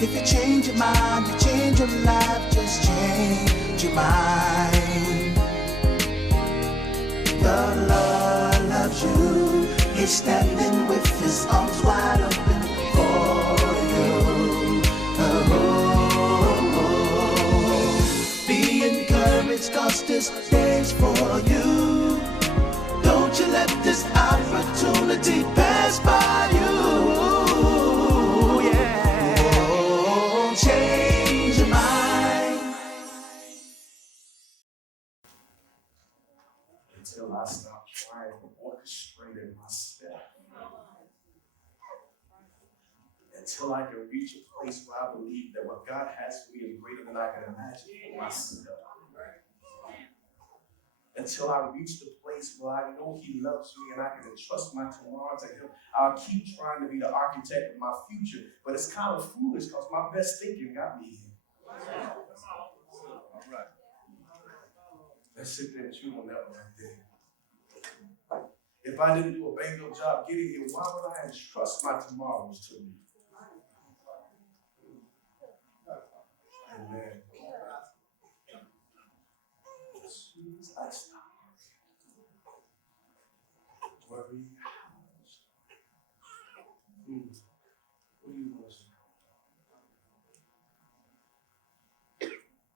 If you change your mind, you change your life, just change your mind. The Lord loves you. He's standing with his arms wide open for you. Oh, be encouraged, 'cause this day's for you. Don't you let this opportunity pass by you. Yeah. Oh, change your mind. Until I stop trying to orchestrate it myself. Until I can reach a place where I believe that what God has for me is greater than I can imagine for myself. Until I reach the place where I know he loves me and I can entrust my tomorrow to him, I'll keep trying to be the architect of my future. But it's kind of foolish because my best thinking got me here. All right. Let's sit there and chew on that one right there. If I didn't do a bang up job getting here, why would I entrust my tomorrows to me? Amen. As soon as I stop worrying, what do you want to say?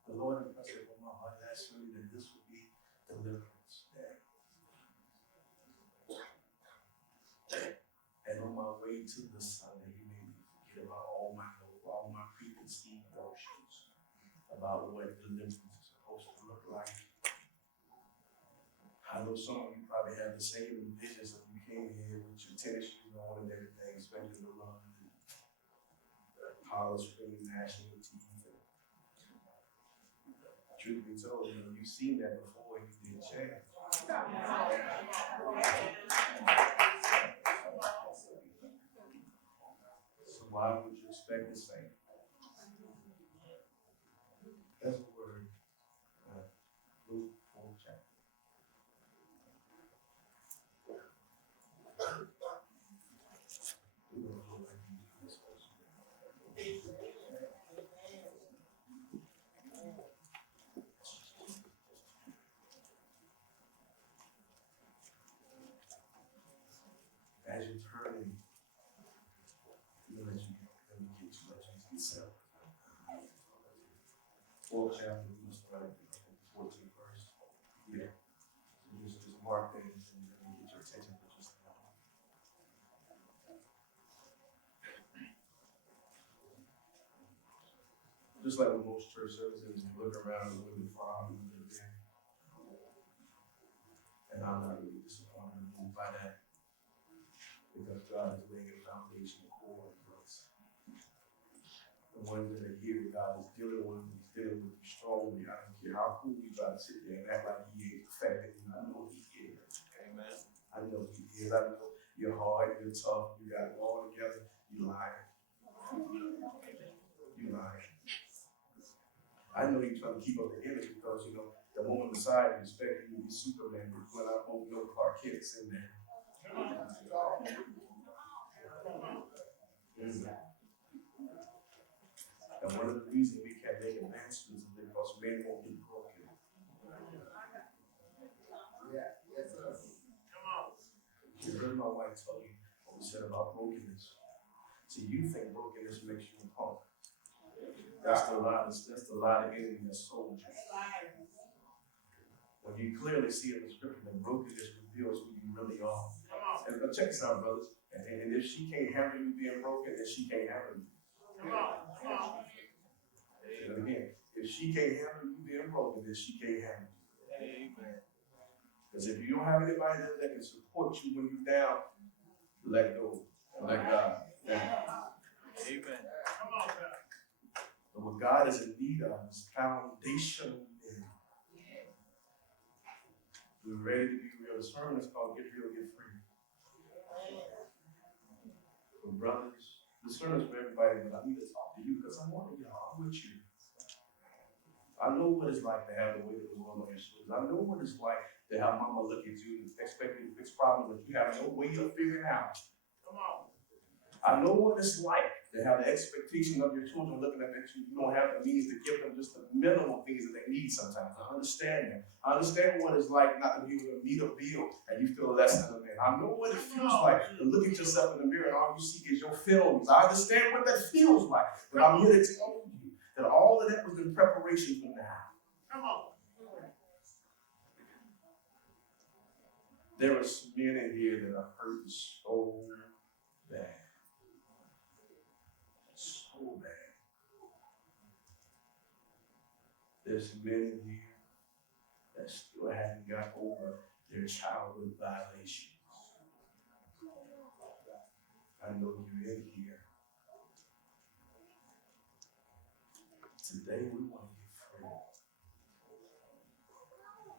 The Lord impressed upon my heart last week that this would be deliverance day. And on my way to the Sunday, he made me forget about all my preconceived notions about what deliverance is supposed to look like. I know some of you probably have the same visions when you came here with your tennis shoes on and everything, expecting to run and college screaming national TV. Truth be told, you've seen that before and you didn't change. So why would you expect the same? That's a word. Luke 4th chapter. As you're turning, let me get you yourself. 4th chapter, we must start at the 14th verse. Yeah. So just mark that and let me get your attention for just a moment. Just like with most church services, you look around and look at the farm and look at and I'm not really disappointed or moved by that. Because God is laying a foundation of core for us. The ones that are here, God is dealing with, he's dealing with you strongly. I don't care how cool you try to sit there and act like he ain't perfect. I know he is. Amen. I know he is. I know you're hard, you're tough, you got it all together. You lying. You lying. I know you're trying to keep up the image because, the woman beside you expecting you to be Superman, but when I hope no Clark Kent's in there. And one of the reasons we can't make advancements is because men won't be broken. Yeah, yes, sir. Come on. You heard my wife tell you what we said about brokenness. See, you think brokenness makes you a punk. That's the lie of enemy that sold you. When you clearly see in the scripture that brokenness reveals who you really are. And check this out, brothers. And if she can't handle you being broken, then she can't handle you. Come on. And again, if she can't handle you being broken, then she can't handle you. Amen. Because if you don't have anybody that can support you when you're down, let go. Let God. Amen. Come on, God. But what God is in need of is foundational men. We're ready to be real. The sermon is called Get Real, Get Free. For brothers, the sermon is for everybody, but I need to talk to you because I want y'all. I'm with you. I know what it's like to have the weight of the world on your shoulders. I know what it's like to have mama look at you and expect you to fix problems that you have no way of figuring out. Come on. I know what it's like They have the expectation of your children looking at you. You don't have the means to give them just the minimal things that they need sometimes. I understand that. I understand what it's like not to be able to meet a bill and you feel less than a man. I know what it feels like to look at yourself in the mirror and all you see is your failures. I understand what that feels like. But I'm here to tell you that all of that was in preparation for now. Come on. There are some men in here that are hurting so bad. So bad. There's men in here that still haven't got over their childhood violations. I know you're in here. Today we want to get free.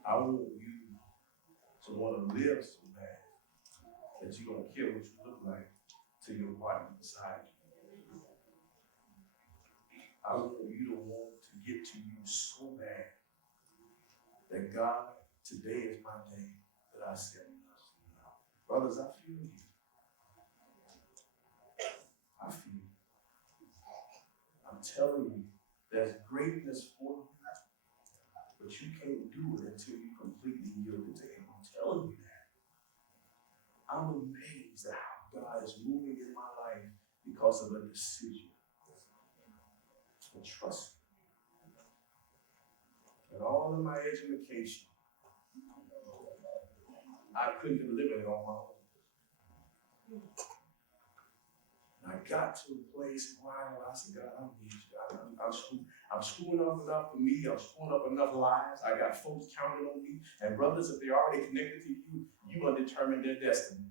I want you to want to live so bad that you don't care what you look like to your partner beside you. I want you to want to get to you so bad that God, today is my day that I said enough. Brothers, I feel you. I feel you. I'm telling you, there's greatness for you, but you can't do it until you completely yield it to Him. I'm telling you that. I'm amazed at how God is moving in my life because of a decision. And trust me. And all of my education, I couldn't deliver it on my own. And I got to a place where I said, God, I need you. I'm screwing up enough for me. I'm screwing up enough lives. I got folks counting on me. And brothers, if they're already connected to you, you're going to determine their destiny.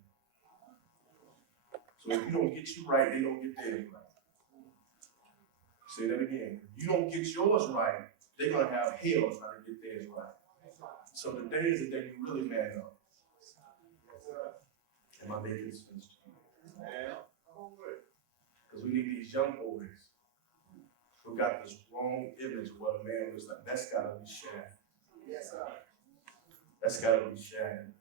So if you don't get you right, they don't get theirs right. Say that again. If you don't get yours right, they're going to have hell trying to get theirs right. So today is the day you really man up. Am I making sense to you? Yeah. Because we need these young boys who got this wrong image of what a man looks like. That's got to be shattered. Yes, sir. That's got to be shattered.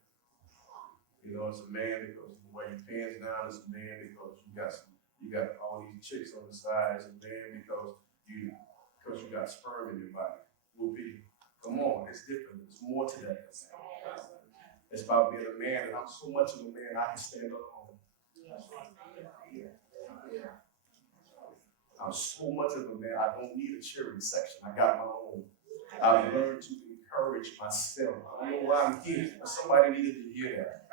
You know, it's a man because the way your pants down. It's a man because you got all these chicks on the side. It's a man because you got sperm in your body. Will be. Come on, it's different. There's more to that. It's about being a man, and I'm so much of a man I can stand alone. I'm so much of a man, I don't need a cheering section. I got my own. I've learned to encourage myself. I don't know why I'm here, but somebody needed to hear that.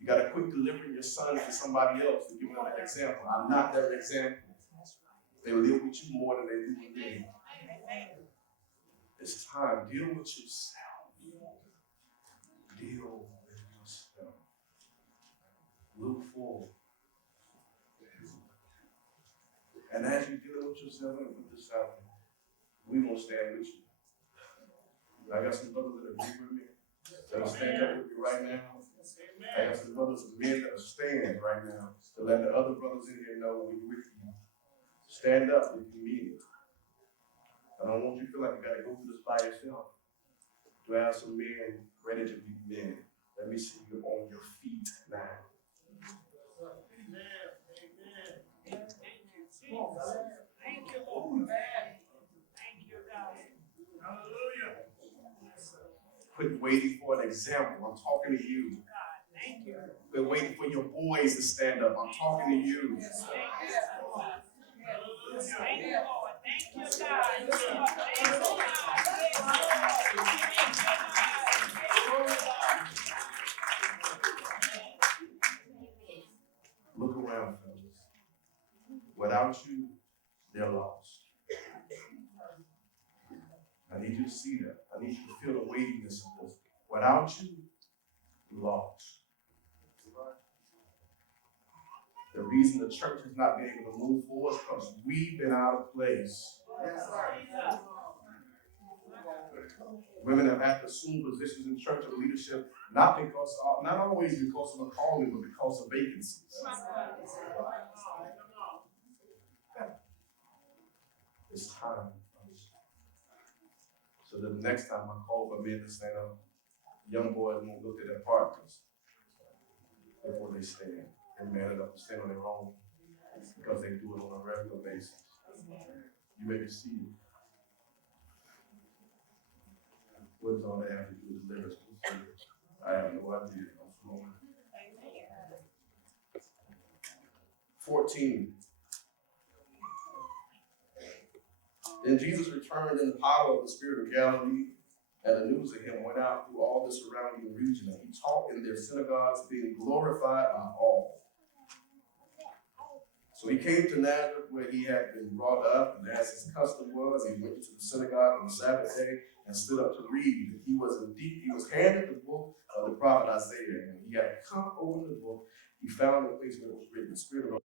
You got to quit delivering your son to somebody else to give them an example. I'm not their example. They live with you more than they do with me. It's time. Deal with yourself. Deal with yourself. Look forward. And as you deal with yourself, and put this out there, we're going to stand with you. I got some brothers that agree with me. That'll stand up with you right now. I got some brothers and men that'll stand right now to let the other brothers in here know we're with you. Stand up if you mean it. I don't want you to feel like you got to go through this by yourself. Do I have some men ready to be men? Let me see you on your feet now. Amen. Amen. Thank you, Lord. Thank you, God. Hallelujah. Quit waiting for an example. I'm talking to you. Thank you. Quit waiting for your boys to stand up. I'm talking to you. Thank you, Lord. Thank you, God. Look around, fellas. Without you, they're lost. I need you to see that. I need you to feel the weightiness of this. Without you, you're lost. The reason the church has not been able to move forward is because we've been out of place. Women have had to assume positions in church of leadership, not always because of a calling, but because of vacancies. It's time. So that the next time I call for men to stand up, young boys won't look at their partners before they stand and man it up and stand on their own. because they do it on a regular basis. You may be seated. What does all that have to do with deliverance? I have no idea. I'm flowing. 14. Then Jesus returned in the power of the Spirit of Galilee, and the news of him went out through all the surrounding region, and he taught in their synagogues, being glorified by all. So he came to Nazareth, where he had been brought up, and as his custom was, he went to the synagogue on the Sabbath day and stood up to read. He was handed the book of the prophet Isaiah, and when he had come over the book, he found the place where it was written, "The Spirit of the Lord,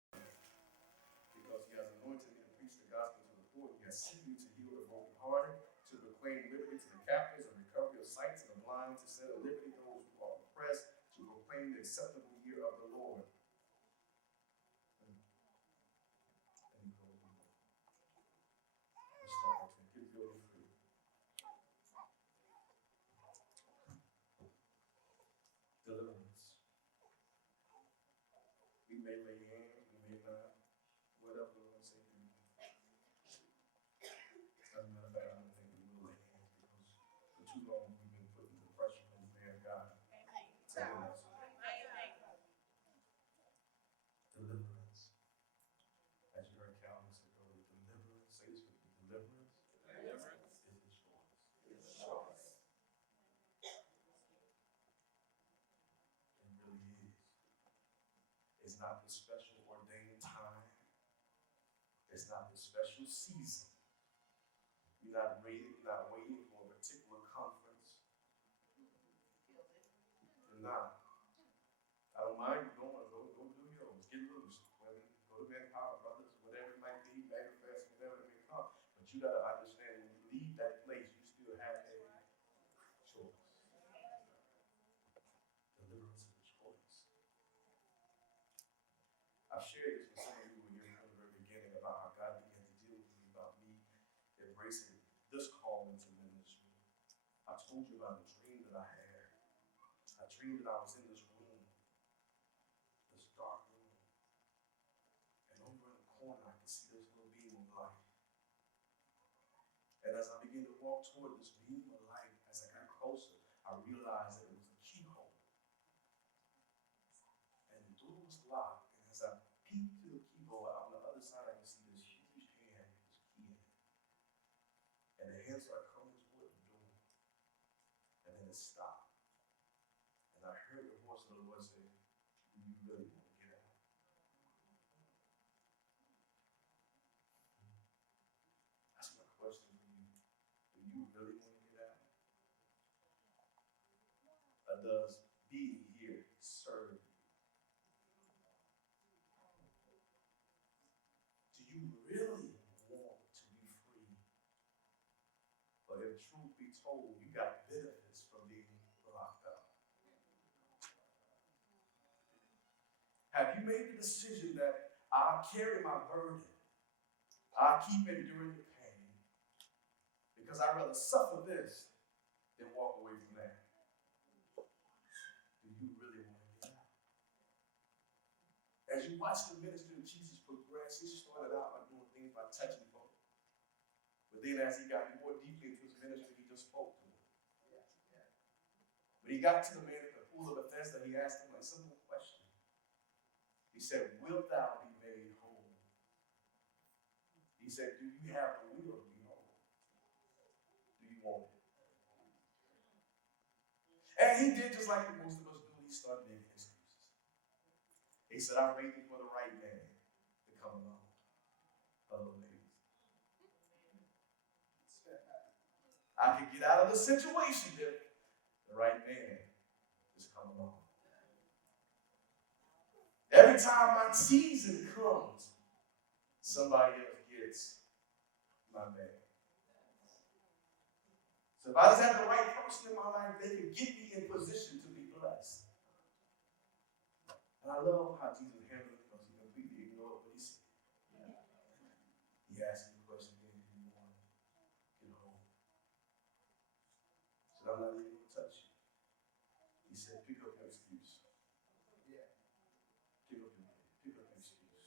because he has anointed me to preach the gospel to the poor. He has sent me to heal the brokenhearted, to proclaim liberty to the captives, and recovery of sight to the blind, to set at liberty those who are oppressed, to proclaim the acceptable year of the Lord." And he goes on. Let's start to get really free. Deliverance. We may lay hands, we may not, whatever we want to say. As a matter of fact, I don't think we will lay hands because for too long we've been putting the pressure on the man of God. Deliverance. Deliverance. As you heard Calvin say earlier, deliverance, say this with me, deliverance is the choice. It's a choice. It really is. It's not the special ordained time. It's not the special season. You're not waiting for a particular conference. You're not. I don't mind you going, go do yours, get loose. Women, go to Manpower Brothers, whatever it might be, Magafest, whatever it may come. But you gotta understand when you leave that place, you still have a choice. Deliverance is a choice. I've shared this with some of you when you're from the very beginning about how God began to deal with me about me embracing this call into ministry. I told you about the dream that I had. I dreamed that I was in this room, this dark room, and over in the corner I could see this little beam of light. And as I began to walk toward this beam of light, as I got closer, I realized that it was a keyhole. And the door was locked, and as I peeked through the keyhole, on the other side I could see this huge hand with this key in it. And the hand started coming toward the door. And then it stopped. And I heard the voice of the Lord say, "Do you really want to get out?" That's my question for you. Do you really want to get out? Or does being here serve you? Do you really want to be free? But if truth be told, you got benefits from being locked up. Have you made the decision that I'll carry my burden, I'll keep enduring the pain, because I'd rather suffer this than walk away from that? Do you really want to get out? As you watch the ministry of Jesus progress, he started out by doing things by touching folk. But then as he got more deeply into his ministry, he just spoke to him. When he got to the man at the pool of Bethesda, he asked him a simple question. He said, "Wilt thou be made whole?" He said, "Do you have the will to be whole? Do you want it?" And he did just like most of us do. He started making excuses. He said, "I'm waiting for the right man to come along." Hello, ladies. I can get out of the situation if the right man is coming along. Every time my season comes, somebody else gets my man. So if I just have the right person in my life, they can get me in position to be blessed. And I love how Jesus handled it because he completely ignored what he said. He asked me the question again, "Do you want to get home?" He said, "I'm not even going to touch you." He said, "Pick up your excuse." Pick up your excuse.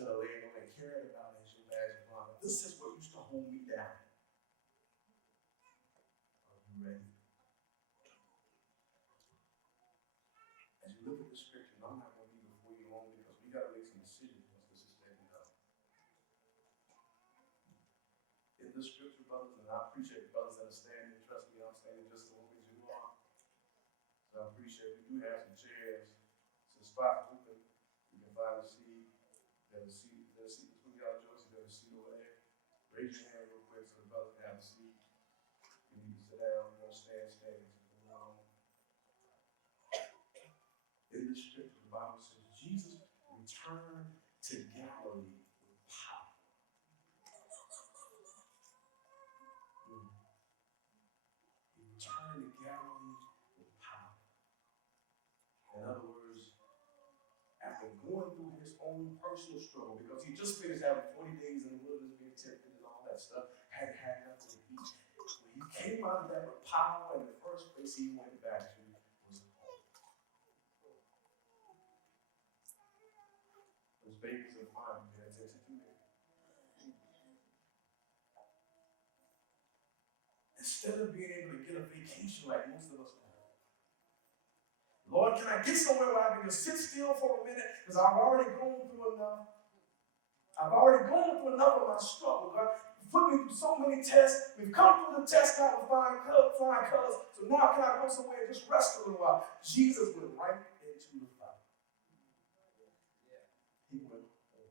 instead of laying on and caring about as your badge of honor. This is what used to hold me down. Are you ready? As you look at the scripture, and I'm not going to be before you long because we got to make some decisions once this is taken up. In the scripture, brothers, and I appreciate the brothers understanding. Trust me, I'm standing just as long as you are. So I appreciate we do have some chairs, some spots open. You can find a seat. There's a seat between y'all, Joyce. There's a seat over there. Raise your hand real quick so the brother can have a seat. You need to sit down. You want to stand. In the scripture, the Bible says Jesus returned to Galilee with power. He returned to Galilee with power. In other words, after going through his own personal struggle, because he just finished having 40 days in the wilderness being tempted and all that stuff, hadn't had nothing to eat. When he came out of that with power, in the first place he went back to was home. Those babies are fine, pay attention to me. Instead of being able to get a vacation like most of us do, Lord, can I get somewhere where I can just sit still for a minute? Because I've already gone through enough. I've already gone through enough of my struggle. God, you put me through so many tests. We've come through the test now with flying colors. So now can I go somewhere and just rest a little while? Jesus went right into the fight. He went home.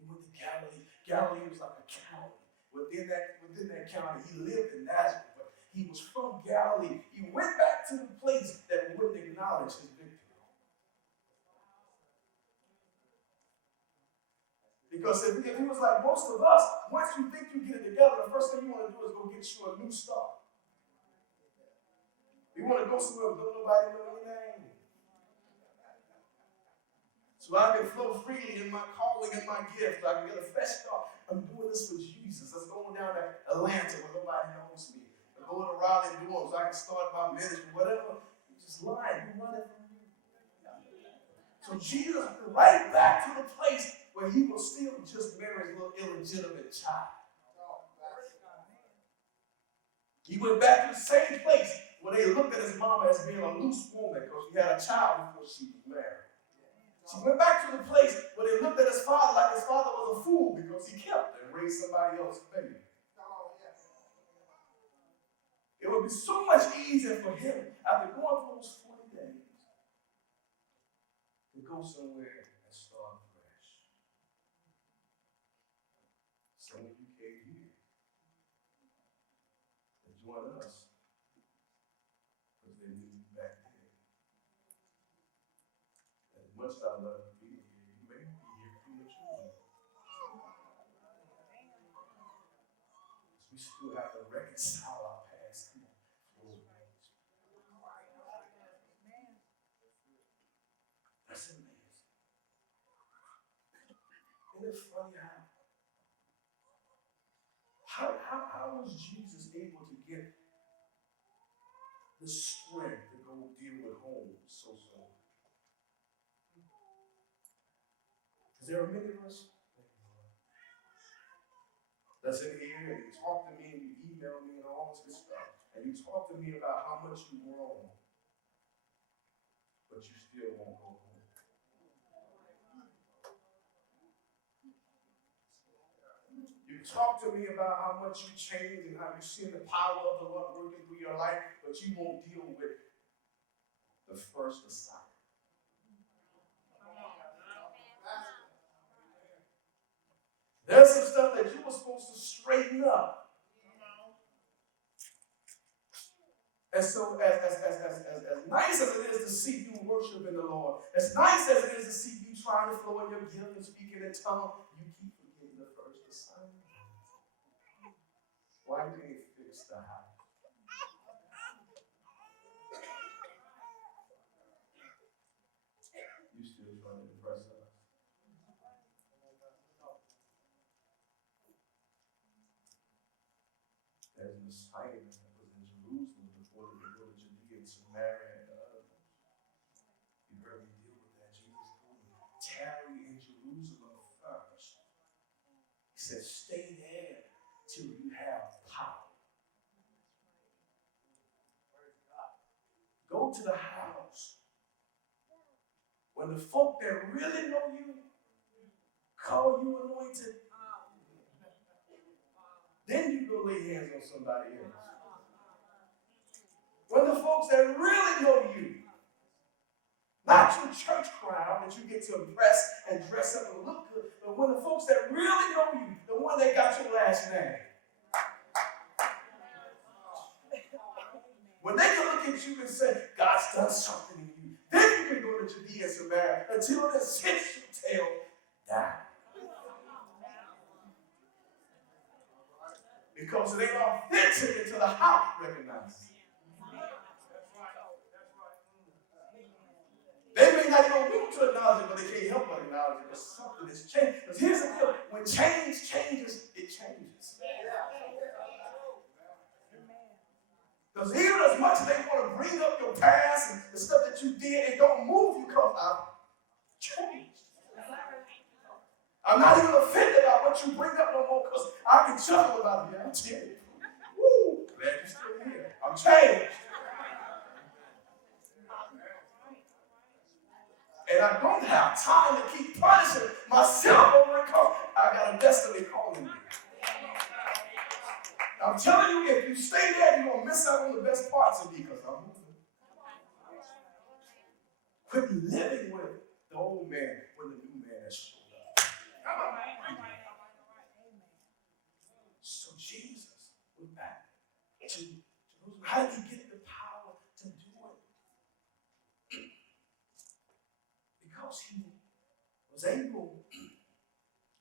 He went to Galilee. Galilee was like a county. Within that county, he lived in Nazareth. But he was from Galilee. He went back to the place that wouldn't acknowledge his victory. Because if he was like most of us, once you think you get it together, the first thing you want to do is go get you a new start. You want to go somewhere where nobody know your name. So I can flow freely in my calling and my gift. I can get a fresh start. I'm doing this for Jesus. Let's go down to Atlanta where nobody knows me. I'm going to Raleigh, Durham so I can start my ministry, whatever. You just lying. You running from me. So Jesus went right back to the place where he was still just Mary's little illegitimate child. He went back to the same place where they looked at his mama as being a loose woman because she had a child before she was married. She went back to the place where they looked at his father like his father was a fool because he kept her and raised somebody else's baby. It would be so much easier for him after going through those 40 days to go somewhere and start fresh. Some of you came here to join us because they knew you back then. As much as I love to be here, you may be here prematurely. We still have to reconcile our past. That's amazing. Isn't it funny how was Jesus able to get the strength to go deal with home so soon? Because there are many of us that's in here and you talk to me and you email me and all this good stuff. And you talk to me about how much you grown, but you still won't go home. You talk to me about how much you changed and how you see the power of the Lord working through your life, but you won't deal with the first assignment. There's some stuff that you were supposed to straighten up. And so as nice as it is to see you worshiping the Lord, as nice as it is to see you trying to flow in your gift and speaking in tongues, you keep forgetting the first assignment. Why can't you fix the house? You still trying to impress us. There's an assignment that was in Jerusalem before they go to Judea and Samaria and the other ones. You heard me deal with that. Jesus told me, tarry in Jerusalem says, stay there till you have power. Go to the house. When the folk that really know you call you anointed, then you go lay hands on somebody else. When the folks that really know you, not your church crowd that you get to impress and dress up and look good, but when the folks that really know you, the one that got your last name, when they can look at you and say, God's done something in you, then you can go to Judea and Samaria until it sits your tail down. Because it ain't authentic until the house recognizes it. They may not even want to acknowledge it, but they can't help but acknowledge it because something has changed. Because here's the deal, when change changes, it changes. Because even as much as they want to bring up your past and the stuff that you did, it don't move you because I've changed. I'm not even offended about what you bring up no more because I can chuckle about it. Yeah, I'm changed. Woo, glad you're still here. I'm changed. And I don't have time to keep punishing myself over it because I got a destiny calling me. I'm telling you, if you stay there, you're going to miss out on the best parts of me because I'm moving. Quit living with the old man when the new man has showed up. So Jesus went back to Jerusalem. How did he get the power to do it? Because he was able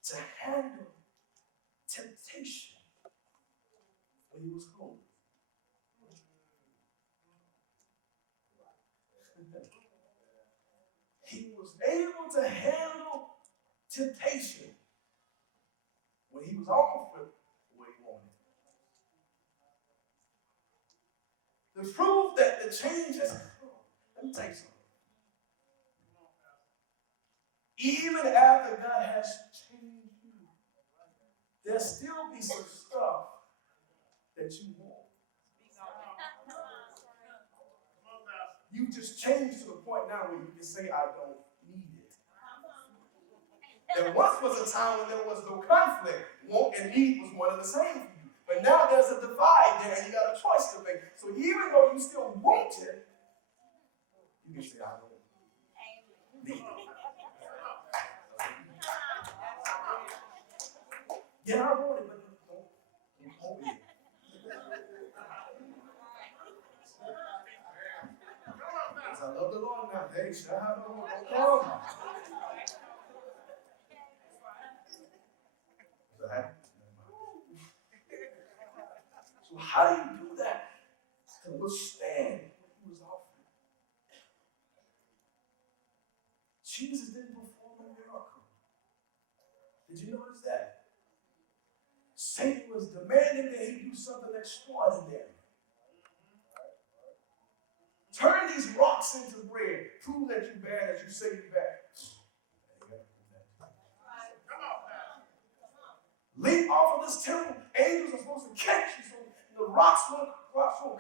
to handle temptation when he was hungry. He was able to handle temptation when he was offered what he wanted. The proof that the change has come. Let me tell you something. Even after God has changed you, there'll still be some stuff that you want. You just changed to the point now where you can say, I don't need it. There once was a time when there was no conflict. Want and need was one and the same for you. But now there's a divide there and you got a choice to make. So even though you still want it, you can say, I don't need it. Yeah, I want it, but don't hold it. I love the Lord now. Hey, should I have the Lord? Don't come. So how do you do that? To withstand what he was offering. Jesus didn't perform a miracle. Did you notice that? Satan was demanding that he do something extraordinary. Turn these rocks into bread. Prove that you're bad as you say you're bad. Leap off of this temple. Angels are supposed to catch you. So the rocks won't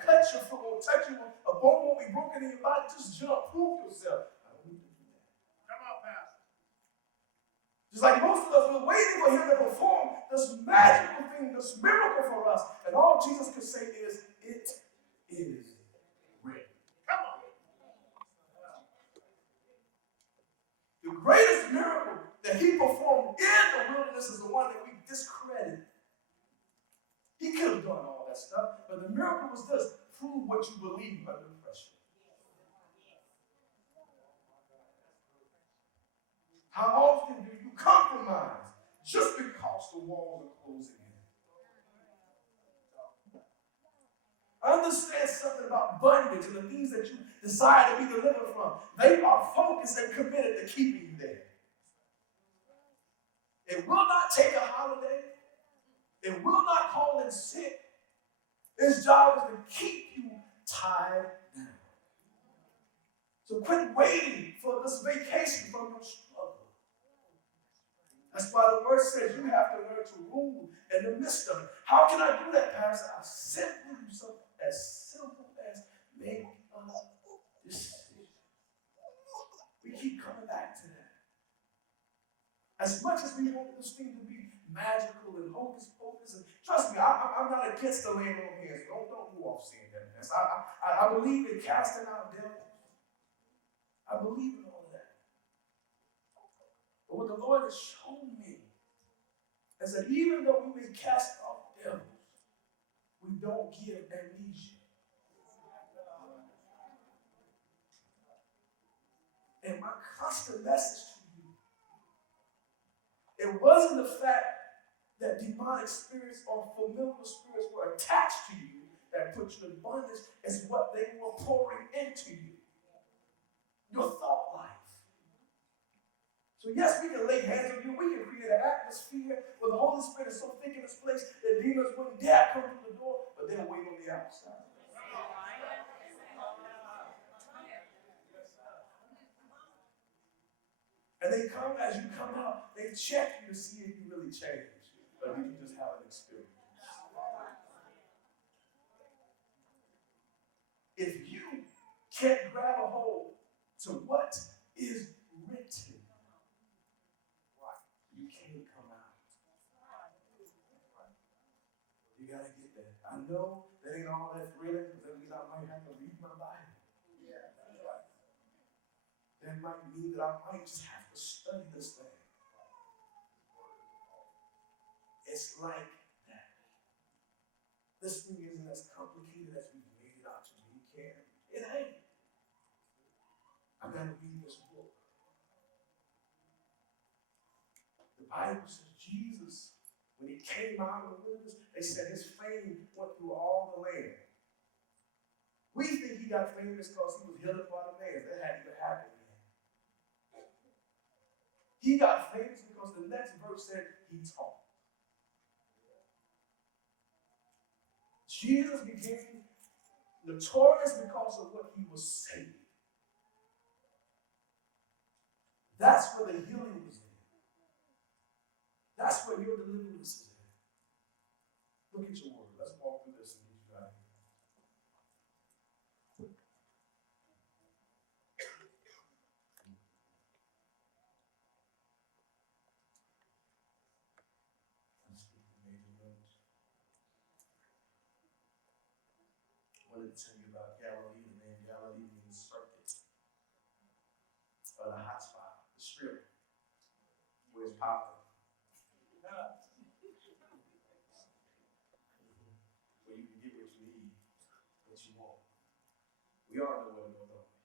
cut you, won't touch you. A bone won't be broken in your body. Just jump. Prove yourself. I don't need to do that. Come on, Pastor. Just like most of us, we're waiting for him to perform this magical thing, this miracle for us. And all Jesus could say is, it is ready. Come on. The greatest miracle that he performed in the wilderness is the one that we discredit. He could have done all that stuff, but the miracle was this: prove what you believe under pressure. How often do you compromise just because the walls are closing in? Understand something about bondage and the things that you desire to be delivered from. They are focused and committed to keeping you there. It will not take a holiday. It will not call in sick. Its job is to keep you tied down. So quit waiting for this vacation from your struggle. That's why the word says you have to learn learn to rule in the midst of it. How can I do that, Pastor? I simply do something as simple as make a decision. We keep coming back to that. As much as we want this thing to be magical and hocus pocus, and trust me, I'm not against the laying on hands. Don't move off saying that. I believe in casting out devils. I believe in all of that. But what the Lord has shown me is that even though we may cast out devils, we don't give amnesia. And my constant message to you, it wasn't the fact that demonic spirits or familiar spirits were attached to you that put you in bondage, is what they were pouring into you. Your thought life. So yes, we can lay hands on you. We can create an atmosphere where the Holy Spirit is so thick in this place that demons wouldn't dare come through the door, but they'll wait on the outside. And they come, as you come out, they check you to see if you really changed, or did you just have an experience? If you can't grab a hold to what is written, you can't come out. You got to get that. I know that ain't all that thrilling, because that means I might have to read my Bible. That might mean that I might just have to study this thing. It's like that. This thing isn't as complicated as we've made it out to be. It ain't. I gotta read this book. The Bible says Jesus, when he came out of the wilderness, they said his fame went through all the land. We think he got famous because he was healed by the man. That hadn't even happened yet. He got famous because the next verse said he taught. Jesus became notorious because of what he was saying. That's where the healing was in. That's where your deliverance is in. Look at your word. Let's walk through this and get you out of here. I wanted to tell you about Galilee, the name Galilee means circuit, or the hot spot, the strip, where it's popping. Where you can get what you need, what you want. We all know where to go, don't we?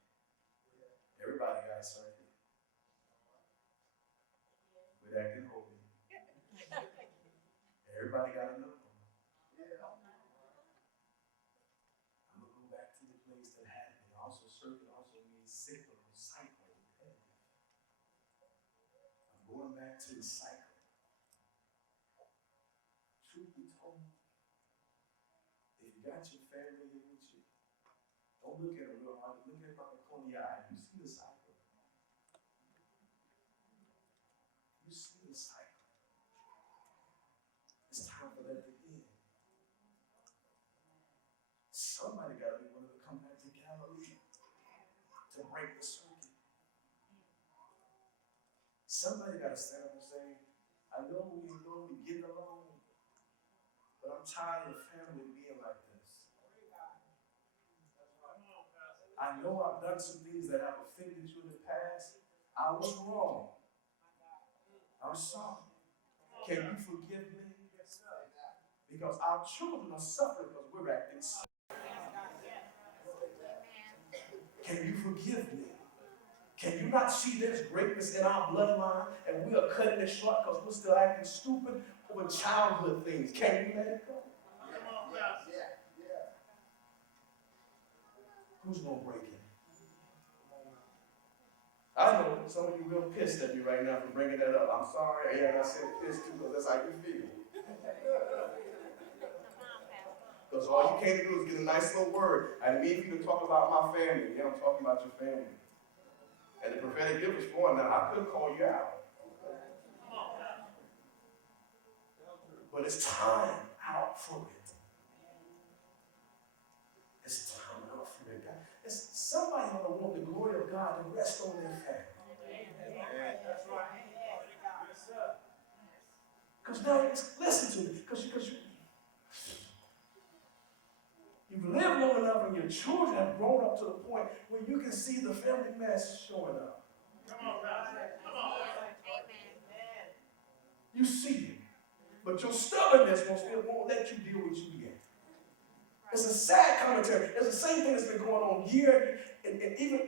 Everybody got a circuit. With acting holy. Everybody got a number. I'm going to go back to the place that had me. Also, circuit also means cyclical, cycle. I'm going back to the cycle. Truth be told, if you got your family here with you, don't look at them real hard. Look at them from the corner of your eye. You see the cycle. You see the cycle. It's time for that to end. Somebody got to be willing to come back to Galilee to break the circuit. Somebody got to stand up and say, I know we normally get along, but I'm tired of family being like this. I know I've done some things that have offended you in the past. I was wrong. I'm sorry. Can you forgive me? Because our children are suffering because we're acting sick. Can you forgive me? Can you not see there's greatness in our bloodline and we are cutting it short because we're still acting stupid over childhood things? Can you let it go? Who's going to break it? I know some of you real pissed at me right now for bringing that up. I'm sorry, and I said pissed too because that's how you feel. Because all you came to do is get a nice little word. I didn't mean for you to talk about my family. Yeah, I'm talking about your family. And the prophetic gift was for now. I could call you out. But it's time out for it. It's time out for it. It's somebody ought to want the glory of God to rest on their family. That's right. Because now, listen to me, because you've lived long enough and your children have grown up to the point where you can see the family mess showing up. Come on, Pastor. Come on. Amen. You see it. But your stubbornness won't let you deal with you yet. It's a sad commentary. It's the same thing that's been going on here. And even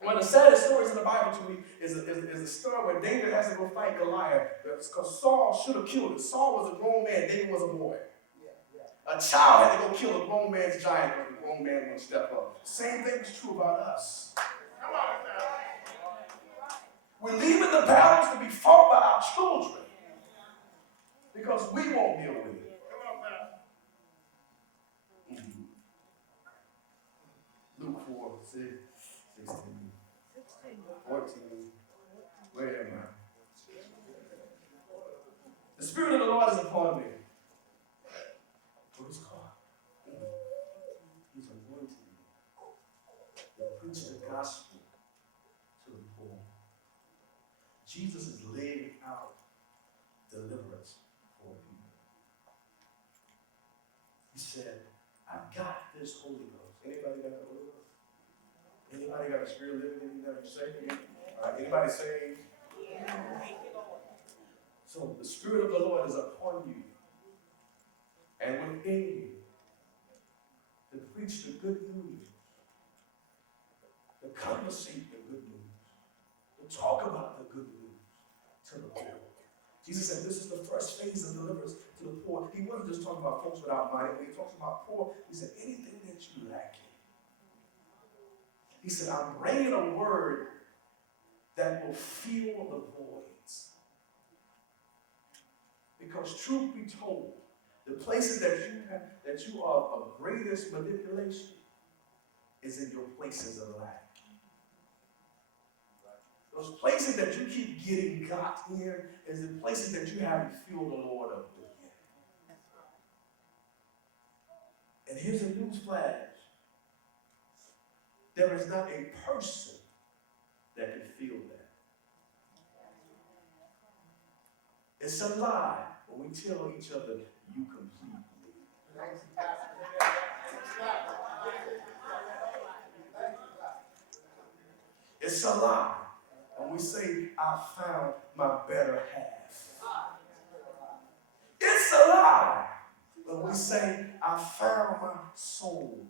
one of the saddest stories in the Bible to me is a story where David has to go fight Goliath. Because Saul should have killed him. Saul was a grown man. David was a boy. A child had to go kill a grown man's giant because the grown man wouldn't step up. Same thing is true about us. Come on, we're leaving the battles to be fought by our children because we won't deal with it. Luke 4, 6, 16, 14. Where am I? The Spirit of the Lord is upon me. What is called? He's anointed me to preach the gospel to the poor. Jesus is laying out deliverance for people. He said, I've got this Holy Ghost. Anybody got the Holy Ghost? Anybody got a spirit living in you that you saved? Anybody saved? Yeah. So the Spirit of the Lord is upon you and within you to preach the good news, to conversate the good news, to talk about the good news to the poor. Jesus said this is the first phase of deliverance to the poor. He wasn't just talking about folks without money. When he talks about poor, he said anything that you lack. He said, I'm bringing a word that will fill the voids. Because truth be told, the places that you are of greatest manipulation is in your places of lack. Those places that you keep getting got in is the places that you haven't filled the Lord up with yet. And here's a news flash. There is not a person that can feel that. It's a lie when we tell each other, you complete me. It's a lie when we say, I found my better half. It's a lie when we say, I found my soul.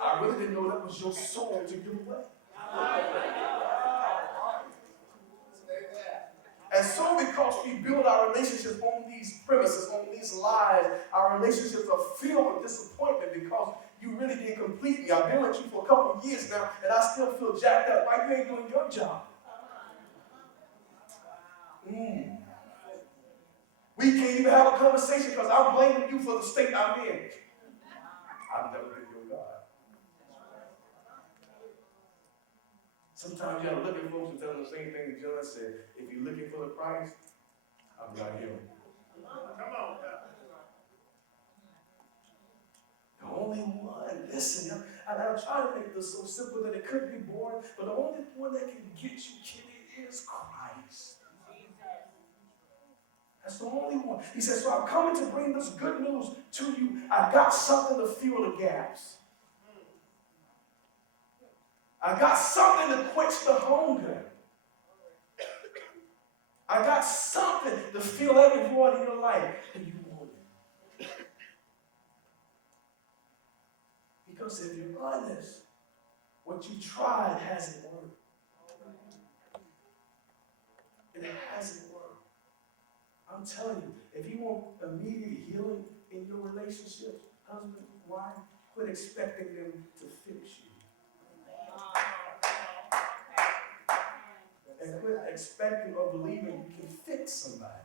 I really didn't know that was your soul to give away. And so because we build our relationships on these premises, on these lies, our relationships are filled with disappointment because you really didn't complete me. I've been with you for a couple of years now, and I still feel jacked up. Why you ain't doing your job? We can't even have a conversation because I'm blaming you for the state I'm in. I've never been your God. Sometimes you got to look at folks and tell them the same thing that John said. If you're looking for the Christ, I'm not him. Come on. The only one, listen, I'm trying to make this so simple that it could be boring, but the only one that can get you, kiddie, is Christ. That's the only one. He says, so I'm coming to bring this good news to you. I've got something to fill the gaps. I got something to quench the hunger. I got something to fill every void in your life. And you want it. Because if you're honest, what you tried hasn't worked. And it hasn't worked. I'm telling you, if you want immediate healing in your relationships, husband, wife, quit expecting them to fix you. And quit expecting or believing you can fix somebody.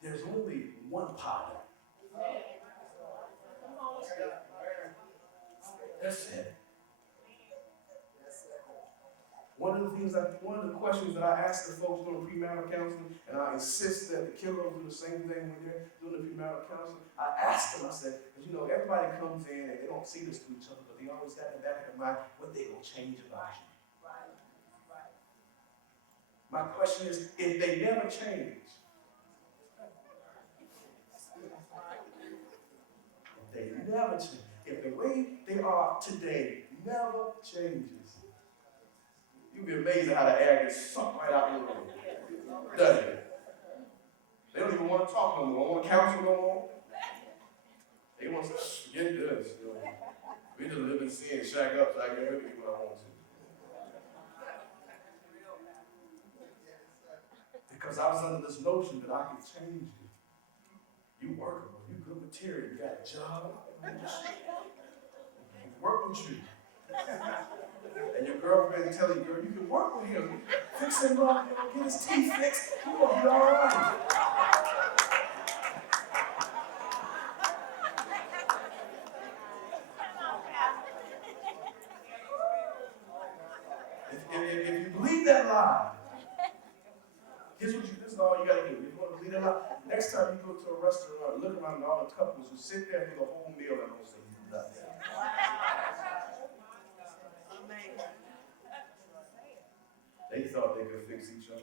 There's only one potter. That's it. One of the questions that I ask the folks doing premarital counseling, and I insist that the kiddos do the same thing when they're doing the premarital counseling. I ask them, I said, because everybody comes in and they don't see this to each other, but they always got in the back of their mind what they gonna change about you. My question is, if they never change, if the way they are today never changes, you'll be amazed at how the air gets sucked right out of the room. Doesn't it? They don't even want to talk no more. They don't want to counsel no more. They want to forget this. We just live in sin and shack up so I can get rid of you when I want to. Because I was under this notion that I could change you. You workable, you good material, you got a job, work with you. And your girlfriend telling you, girl, you can work with him. Fix him up, get his teeth fixed, you're going to be all right. If you believe that lie, this is all you got to do. If you want to believe that lie, next time you go to a restaurant, look around at all the couples who sit there through the whole meal and don't say nothing. They thought they could fix each other.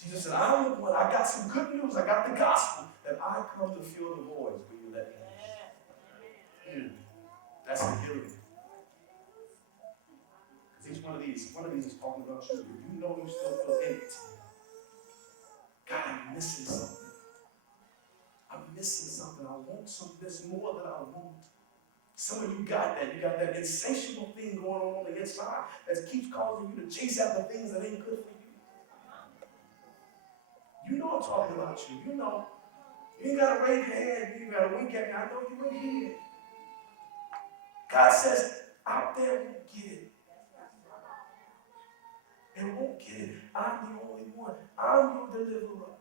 Jesus said, I'm the one. I got some good news. I got the gospel. That I come to fill the voids where you let me in. That's the healing. Because each one of these is talking about you. You know you still feel empty. God, I'm missing something. I'm missing something. I want something that's more than I want. Some of you got that. You got that insatiable thing going on the inside that keeps causing you to chase after things that ain't good for you. You know I'm talking about you. You know. You ain't got to raise your hand. You ain't got to wink at me. I know you ain't here. God says, out there won't get it. They won't get it. I'm the only one. I'm your deliverer.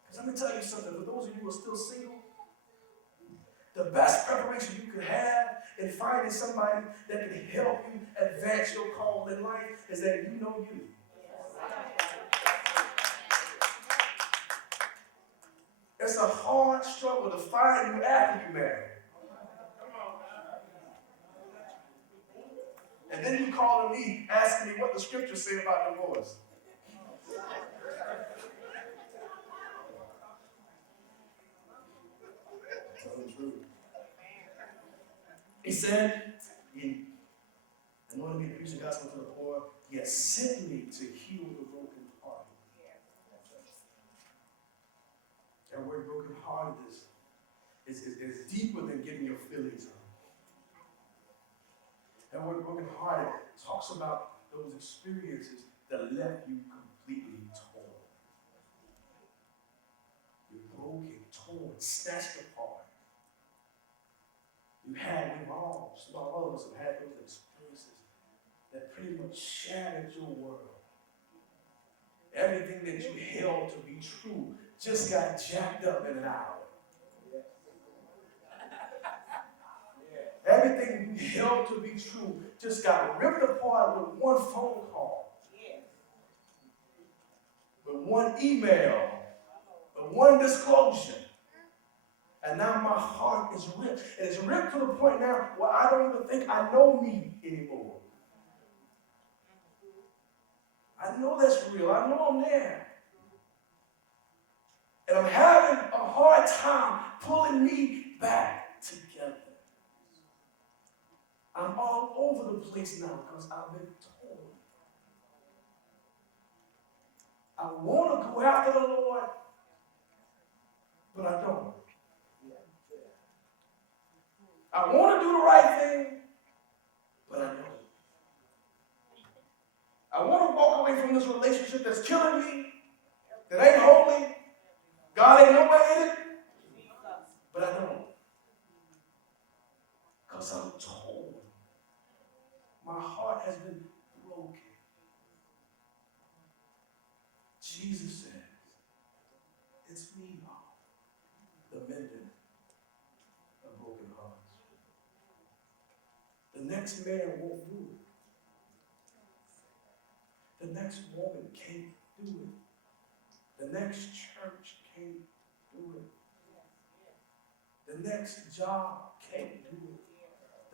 Because let me tell you something. For those of you who are still single, the best preparation you could have in finding somebody that can help you advance your call in life is that you know you. It's a hard struggle to find you after you marry. And then you calling me, asking me what the scriptures say about divorce. Tell the truth. He said, in order me to preach the gospel to the poor, he has sent me to heal the broken heart. That word broken hearted is deeper than getting your feelings hurt. That word broken hearted talks about those experiences that left you completely torn. You're broken, torn, snatched apart. We've all of us have had those experiences that pretty much shattered your world. Everything that you held to be true just got jacked up in an hour. Everything you held to be true just got ripped apart with one phone call, with one email, with one disclosure. And now my heart is ripped. And it's ripped to the point now where I don't even think I know me anymore. I know that's real. I know I'm there. And I'm having a hard time pulling me back together. I'm all over the place now because I've been torn. I want to go after the Lord, but I don't. I want to do the right thing, but I don't. I want to walk away from this relationship that's killing me, that ain't holy. God ain't nowhere in it, but I don't. Because I'm torn. My heart has been broken. Jesus says, it's me, the mender of broken hearts. next man won't do it. The next woman can't do it. The next church can't do it. The next job can't do it.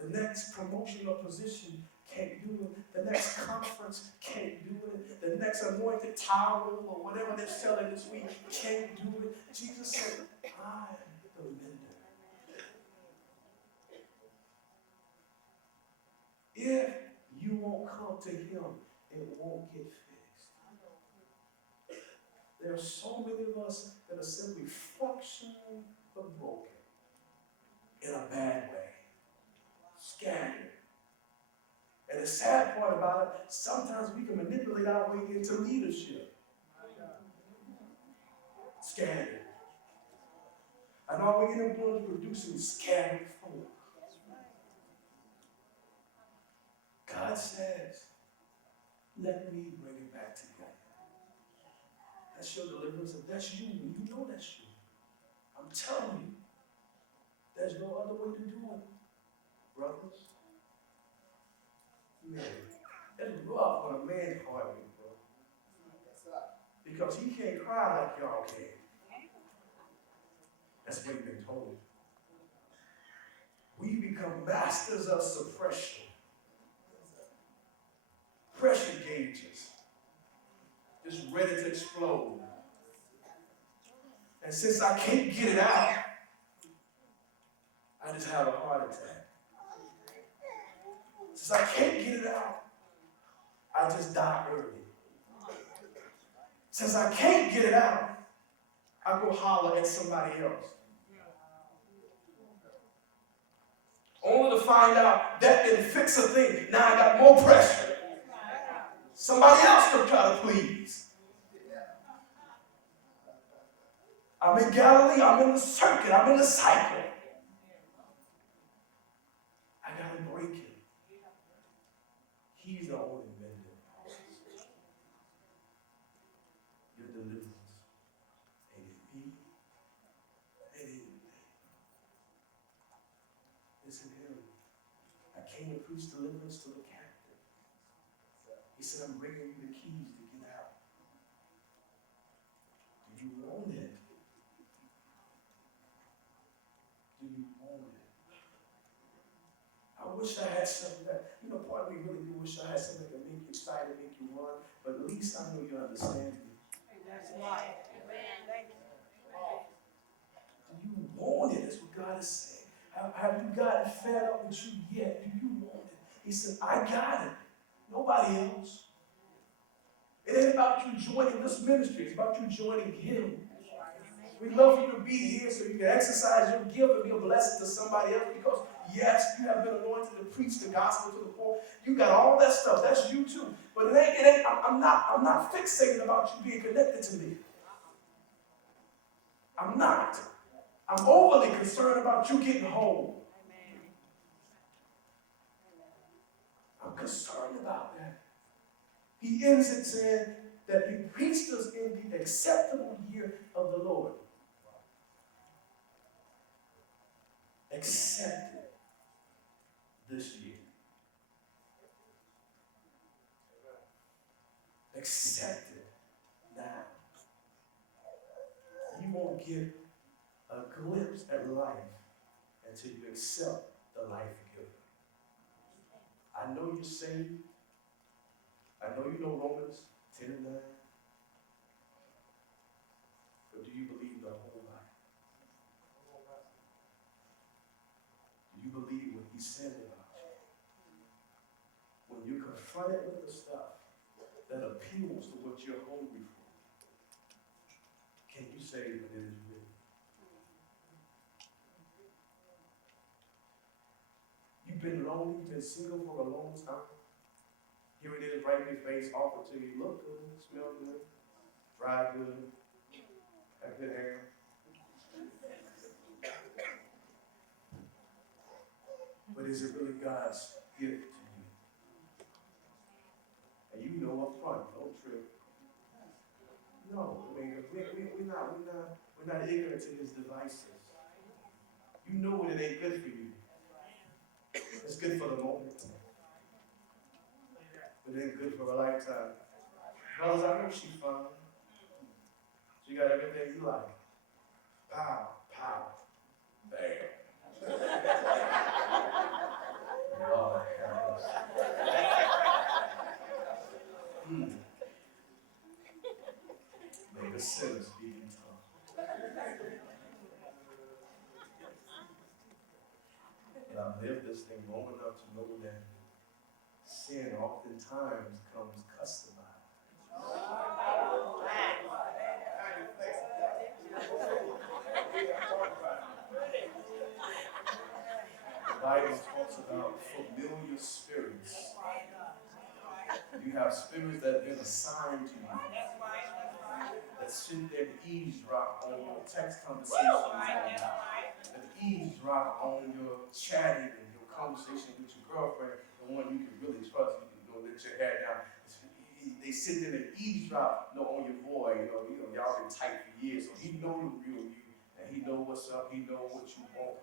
The next promotional position can't do it. The next conference can't do it. The next anointed towel or whatever they're selling this week can't do it. Jesus said, I'm the mender. If you won't come to him, it won't get fixed. There are so many of us that are simply functioning but broken in a bad way, scattered. And the sad part about it, sometimes we can manipulate our way into leadership. Scattered. And all we end up doing is producing scattered folk. God says, let me bring it back together. That's your deliverance. If that's you, you know that's you. I'm telling you, there's no other way to do it. Brothers, man, it's rough when a man's heartbeat, bro. Because he can't cry like y'all can. That's what we've been told. We become masters of suppression. Pressure gauges. Just ready to explode. And since I can't get it out, I just have a heart attack. Since I can't get it out, I just die early. Since I can't get it out, I go holler at somebody else. Only to find out that didn't fix a thing. Now I got more pressure. Somebody else to try to please. I'm in Galilee, I'm in the circuit, I'm in the cycle. I gotta break it. He's the only mender. Your deliverance ain't in me, ain't in me. It's in him. I came to preach deliverance to the captive. He said, I'm bringing you the keys to get out. Do you want it? Do you want it? I wish I had something that, part of me really do wish I had something that make you excited, make you run, but at least I know you understand me. That's right. Amen. Do you want it? That's what God is saying. Have you gotten fed up with you yet? Do you want it? He said, I got it. Nobody else. It ain't about you joining this ministry. It's about you joining him. We'd love for you to be here so you can exercise your gift and be a blessing to somebody else because, yes, you have been anointed to preach the gospel to the poor. You got all that stuff. That's you too. But it ain't, I'm not fixated about you being connected to me. I'm not. I'm overly concerned about you getting whole. I'm concerned about that. He ends it saying that he preached us in the acceptable year of the Lord. Accepted this year. Accepted now. You won't get a glimpse at life until you accept the life giver. I know you're saved. I know you know Romans 10 and 9. But do you believe the whole life? Do you believe what he said about you? When you're confronted with the stuff that appeals to what you're hungry for, can you say that it is written? You've been lonely, you've been single for a long time. Here it is, right in your face, offered to you. Look good, smell good, dry good, have good hair. But is it really God's gift to you? And you know up front, don't trip. No, I mean, we're not ignorant to his devices. You know when it ain't good for you. It's good for the moment, but it ain't good for a lifetime. Brothers, I know she's fine. She got everything you like. Pow, pow, bam. Lord have mercy. May the sinners be in tongue. But I've lived this thing long enough to know that sin oftentimes comes customized. The Bible talks about familiar spirits. You have spirits that have been assigned to you that sit there and eavesdrop on your text conversations, that eavesdrop on your chatting and your conversation with your girlfriend, the one you can really trust, you can let your hair down. They sit there and eavesdrop on your boy, y'all been tight for years, so he know the real you, and he know what's up, he know what you want.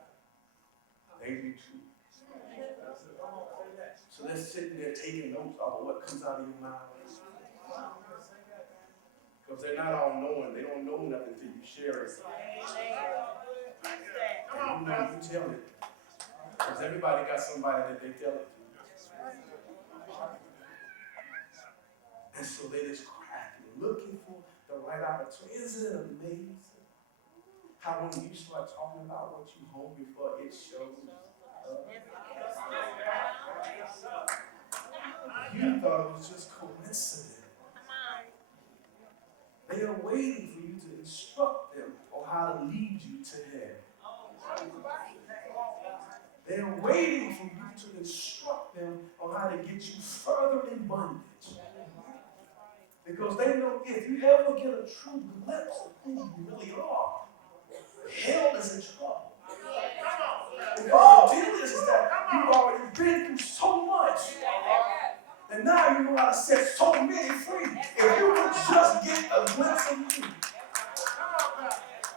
They do too. So they're sitting there taking notes of what comes out of your mouth. Because they're not all knowing. They don't know nothing until you share it. And you tell it. Because everybody got somebody that they tell it to. And so they just cracking, looking for the right opportunity. Isn't it amazing how when you start talking about what you're hungry for, it shows up? You thought it was just coincidence. They are waiting for you to instruct them on how to lead you to heaven. They are waiting for you to instruct them on how to get you further in bondage. Because they know if you ever get a true glimpse of who you really are, hell is in trouble. Because the deal is that you've already been through so much. And now you know how to set so many free. If you would just get a glimpse of you.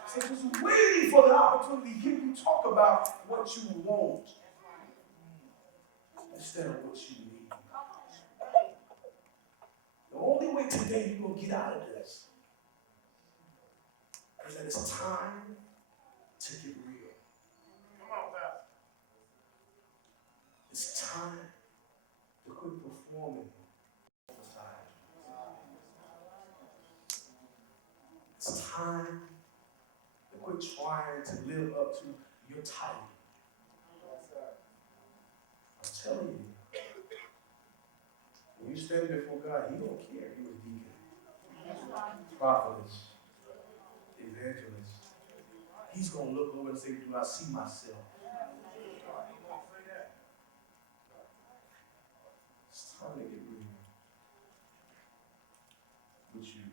So just waiting for the opportunity to hear you talk about what you want instead of what you need. The only way today you're going to get out of this is that it's time to get real. It's time to quit performing. It's time to quit trying to live up to your title. I'm telling you, when you stand before God, He don't care if you was deacon, prophetess, evangelist. He's going to look over and say, do I see myself? It's time to get real with you.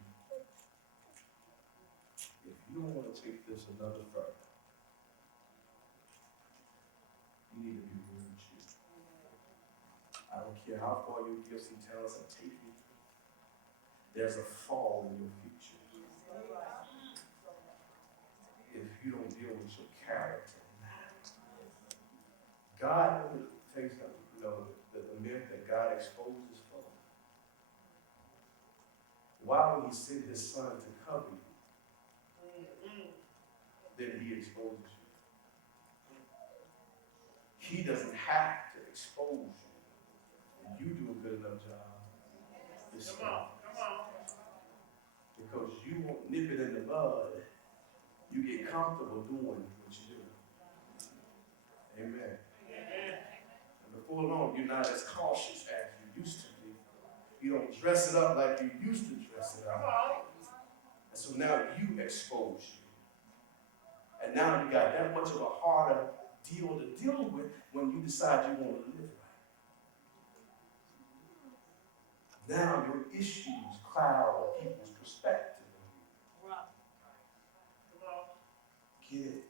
If you don't want to take this another further, you need to be real with you. I don't care how far your gifts and talents have taken you. There's a fall in your future. If you don't deal with your character. God, let me tell you something, the men that God exposes for. Why would He send His Son to cover you? Then He exposes you. He doesn't have to expose you. You do a good enough job. Because you won't nip it in the bud. You get comfortable doing what you do. Amen. And before long, you're not as cautious as you used to be. You don't dress it up like you used to dress it up. And so now you expose you. And now you got that much of a harder deal to deal with when you decide you want to live right. Now your issues cloud people's perspective. Get it